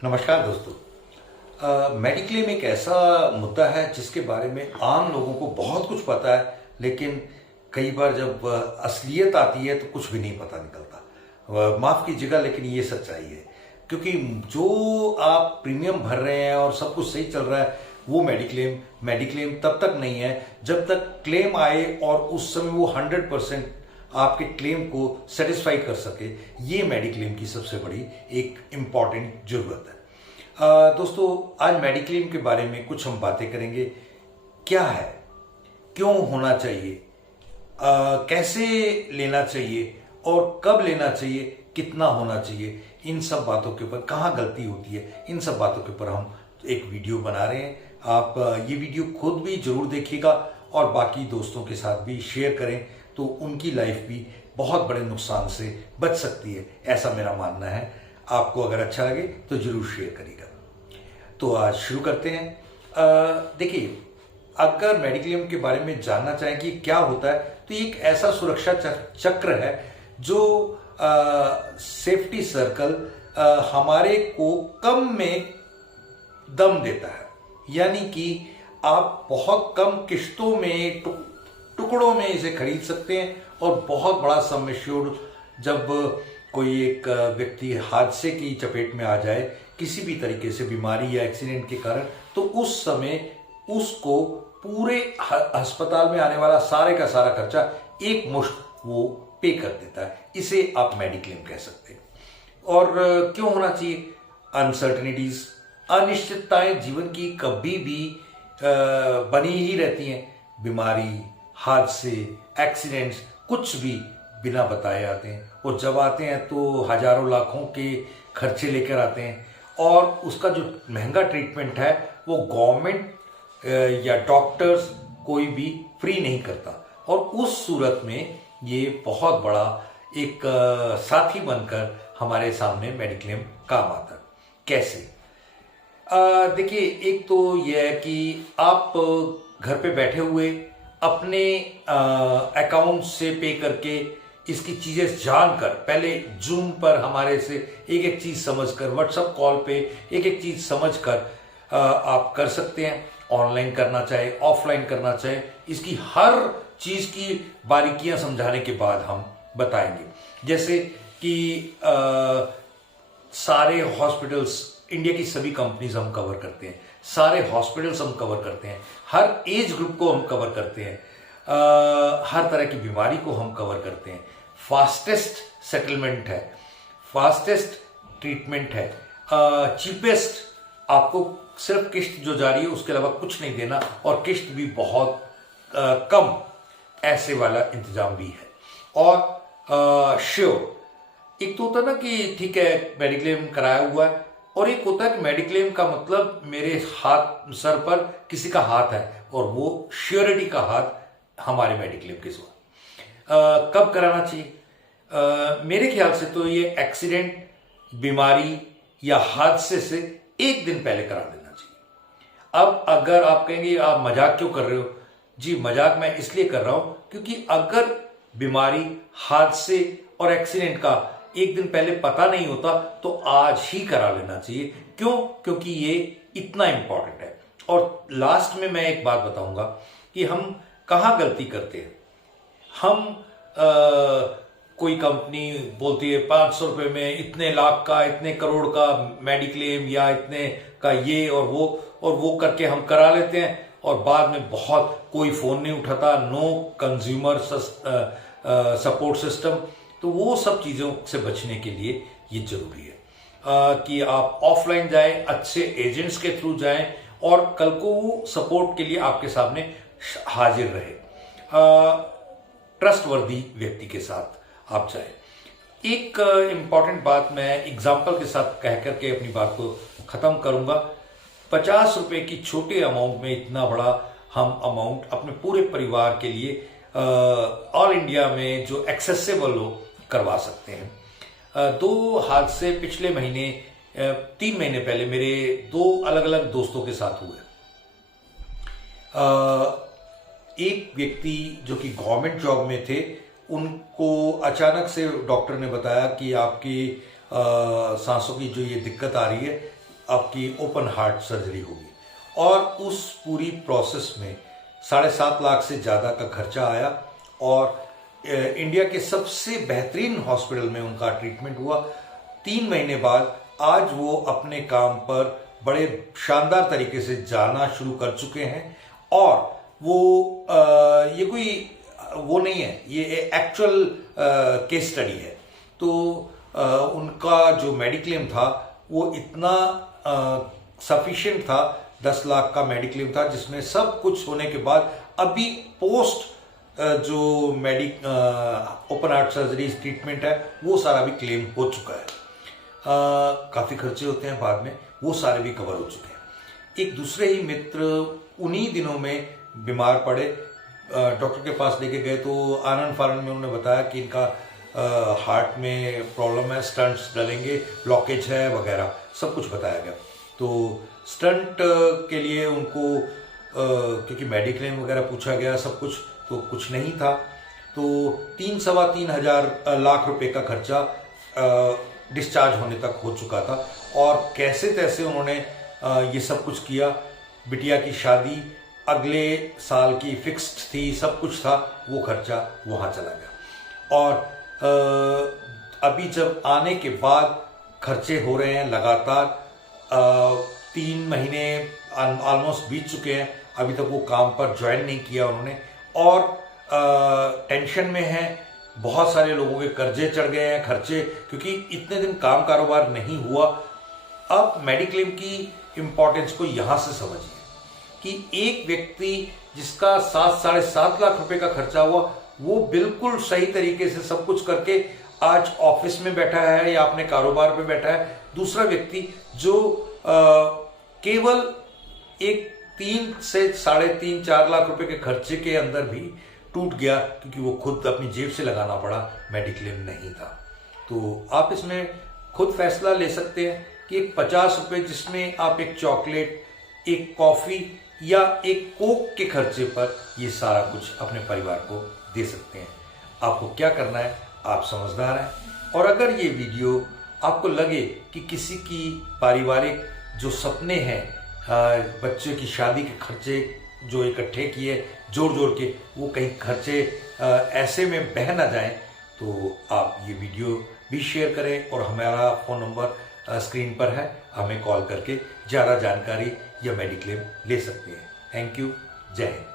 नमस्कार दोस्तों। मेडिक्लेम एक ऐसा मुद्दा है जिसके बारे में आम लोगों को बहुत कुछ पता है, लेकिन कई बार जब असलियत आती है तो कुछ भी नहीं पता निकलता। माफ कीजिएगा, लेकिन ये सच्चाई है। क्योंकि जो आप प्रीमियम भर रहे हैं और सब कुछ सही चल रहा है, वो मेडिक्लेम तब तक नहीं है जब तक क्लेम आए और उस समय वो 100% आपके क्लेम को सेटिस्फाई कर सके। ये मेडिक्लेम की सबसे बड़ी एक इम्पॉर्टेंट जरूरत है। दोस्तों, आज मेडिक्लेम के बारे में कुछ हम बातें करेंगे। क्या है, क्यों होना चाहिए, कैसे लेना चाहिए और कब लेना चाहिए, कितना होना चाहिए, इन सब बातों के ऊपर, कहाँ गलती होती है, इन सब बातों के ऊपर हम एक वीडियो बना रहे हैं। आप ये वीडियो खुद भी जरूर देखिएगा और बाकी दोस्तों के साथ भी शेयर करें, तो उनकी लाइफ भी बहुत बड़े नुकसान से बच सकती है, ऐसा मेरा मानना है। आपको अगर अच्छा लगे तो जरूर शेयर करिएगा। तो आज शुरू करते हैं। देखिए, अगर मेडिक्लेम के बारे में जानना चाहें कि क्या होता है, तो ये एक ऐसा सुरक्षा चक्र है जो सेफ्टी सर्कल हमारे को कम में दम देता है। यानी कि आप बहुत कम किश्तों में, टुकड़ों में इसे खरीद सकते हैं और बहुत बड़ा सम एश्योर्ड जब कोई एक व्यक्ति हादसे की चपेट में आ जाए किसी भी तरीके से, बीमारी या एक्सीडेंट के कारण, तो उस समय उसको पूरे अस्पताल में आने वाला सारे का सारा खर्चा एक मुश्त वो पे कर देता है। इसे आप मेडिक्लेम कह सकते हैं। और क्यों होना चाहिए? अनसर्टनिटीज, अनिश्चितताएं जीवन की कभी भी बनी ही रहती हैं। बीमारी, हादसे, एक्सीडेंट्स, कुछ भी बिना बताए आते हैं, और जब आते हैं तो हजारों लाखों के खर्चे लेकर आते हैं। और उसका जो महंगा ट्रीटमेंट है वो गवर्नमेंट या डॉक्टर्स कोई भी फ्री नहीं करता। और उस सूरत में ये बहुत बड़ा एक साथी बनकर हमारे सामने मेडिक्लेम काम आता है। कैसे? देखिए, एक तो यह है कि आप घर पे बैठे हुए अपने अकाउंट से पे करके इसकी चीजें जानकर, पहले जूम पर हमारे से एक एक चीज समझकर, व्हाट्सएप कॉल पे एक एक चीज समझकर आप कर सकते हैं। ऑनलाइन करना चाहे, ऑफलाइन करना चाहे, इसकी हर चीज की बारीकियां समझाने के बाद हम बताएंगे। जैसे कि सारे हॉस्पिटल्स, इंडिया की सभी कंपनीज हम कवर करते हैं, सारे हॉस्पिटल्स हम कवर करते हैं, हर एज ग्रुप को हम कवर करते हैं, हर तरह की बीमारी को हम कवर करते हैं। फास्टेस्ट सेटलमेंट है, फास्टेस्ट ट्रीटमेंट है, चीपेस्ट, आपको सिर्फ किश्त जो जा रही है उसके अलावा कुछ नहीं देना, और किश्त भी बहुत कम, ऐसे वाला इंतजाम भी है। और श्योर, एक तो होता है ना कि ठीक है मेडिक्लेम कराया हुआ है, और एक होता है कि मेडिक्लेम का मतलब मेरे हाथ, सर पर किसी का हाथ है और वो श्योरिटी का हाथ हमारे मेडिक्लेम के साथ। कब कराना चाहिए? मेरे ख्याल से तो ये एक्सीडेंट, बीमारी या हादसे से एक दिन पहले करा देना चाहिए। अब अगर आप कहेंगे आप मजाक क्यों कर रहे हो? जी, मजाक मैं इसलिए कर रहा हूं क्योंकि अगर बीमारी, हादसे और एक्सीडेंट का एक दिन पहले पता नहीं होता तो आज ही करा लेना चाहिए। क्यों? क्योंकि ये इतना इंपॉर्टेंट है। और लास्ट में मैं एक बात बताऊंगा कि हम कहां गलती करते हैं। हम कोई कंपनी बोलती है 500 रुपए में इतने लाख का, इतने करोड़ का मेडिक्लेम, या इतने का ये और वो करके हम करा लेते हैं, और बाद में बहुत कोई फोन नहीं उठाता, नो कंज्यूमर सपोर्ट सिस्टम। तो वो सब चीजों से बचने के लिए ये जरूरी है कि आप ऑफलाइन जाएं, अच्छे एजेंट्स के थ्रू जाएं, और कल को वो सपोर्ट के लिए आपके सामने हाजिर रहे। ट्रस्टवर्दी व्यक्ति के साथ आप जाएं। एक इंपॉर्टेंट बात मैं एग्जाम्पल के साथ कह करके अपनी बात को खत्म करूंगा। 50 रुपए की छोटे अमाउंट में इतना बड़ा हम अमाउंट अपने पूरे परिवार के लिए ऑल इंडिया में जो एक्सेसिबल हो करवा सकते हैं। 2 हादसे पिछले महीने, 3 महीने पहले मेरे 2 अलग अलग दोस्तों के साथ हुए। एक व्यक्ति जो कि गवर्नमेंट जॉब में थे, उनको अचानक से डॉक्टर ने बताया कि आपकी सांसों की जो ये दिक्कत आ रही है, आपकी ओपन हार्ट सर्जरी होगी। और उस पूरी प्रोसेस में 7.5 लाख से ज़्यादा का खर्चा आया और इंडिया के सबसे बेहतरीन हॉस्पिटल में उनका ट्रीटमेंट हुआ। 3 महीने बाद आज वो अपने काम पर बड़े शानदार तरीके से जाना शुरू कर चुके हैं। और वो ये कोई वो नहीं है, ये एक्चुअल केस स्टडी है। तो उनका जो मेडिक्लेम था वो इतना सफिशिएंट था, 10 लाख का मेडिक्लेम था, जिसमें सब कुछ होने के बाद अभी पोस्ट जो ओपन हार्ट सर्जरी ट्रीटमेंट है वो सारा भी क्लेम हो चुका है। काफ़ी खर्चे होते हैं बाद में, वो सारे भी कवर हो चुके हैं। एक दूसरे ही मित्र उन्हीं दिनों में बीमार पड़े, डॉक्टर के पास लेके गए तो आनंद फानंद में उन्होंने बताया कि इनका हार्ट में प्रॉब्लम है, स्टंट्स डलेंगे, ब्लॉकेज है वगैरह, सब कुछ बताया गया। तो स्टंट के लिए उनको क्योंकि मेडिक्लेम वगैरह पूछा गया, सब कुछ तो कुछ नहीं था, तो 3-3.25 लाख रुपए का खर्चा डिस्चार्ज होने तक हो चुका था। और कैसे तैसे उन्होंने ये सब कुछ किया। बिटिया की शादी अगले साल की फिक्स्ड थी, सब कुछ था, वो खर्चा वहाँ चला गया। और अभी जब आने के बाद खर्चे हो रहे हैं लगातार, 3 महीने ऑलमोस्ट बीत चुके हैं, अभी तक वो काम पर ज्वाइन नहीं किया उन्होंने और टेंशन में है। बहुत सारे लोगों के कर्जे चढ़ गए हैं, खर्चे, क्योंकि इतने दिन काम कारोबार नहीं हुआ। अब मेडिक्लेम की इंपॉर्टेंस को यहां से समझिए कि एक व्यक्ति जिसका 7-7.5 लाख रुपए का खर्चा हुआ, वो बिल्कुल सही तरीके से सब कुछ करके आज ऑफिस में बैठा है या अपने कारोबार पे बैठा है। दूसरा व्यक्ति जो केवल एक 3 से 3.5-4 लाख रुपए के खर्चे के अंदर भी टूट गया, क्योंकि वो खुद अपनी जेब से लगाना पड़ा, मेडिक्लेम नहीं था। तो आप इसमें खुद फैसला ले सकते हैं कि एक 50 रुपए जिसमें आप एक चॉकलेट, एक कॉफी या एक कोक के खर्चे पर ये सारा कुछ अपने परिवार को दे सकते हैं। आपको क्या करना है, आप समझदार हैं। और अगर ये वीडियो आपको लगे कि किसी की पारिवारिक जो सपने हैं, बच्चे की शादी के खर्चे जो इकट्ठे किए जोड़ जोड़ के, वो कहीं खर्चे ऐसे में बह ना जाएं, तो आप ये वीडियो भी शेयर करें। और हमारा फ़ोन नंबर स्क्रीन पर है, हमें कॉल करके ज़्यादा जानकारी या मेडिक्लेम ले सकते हैं। थैंक यू, जय हिंद।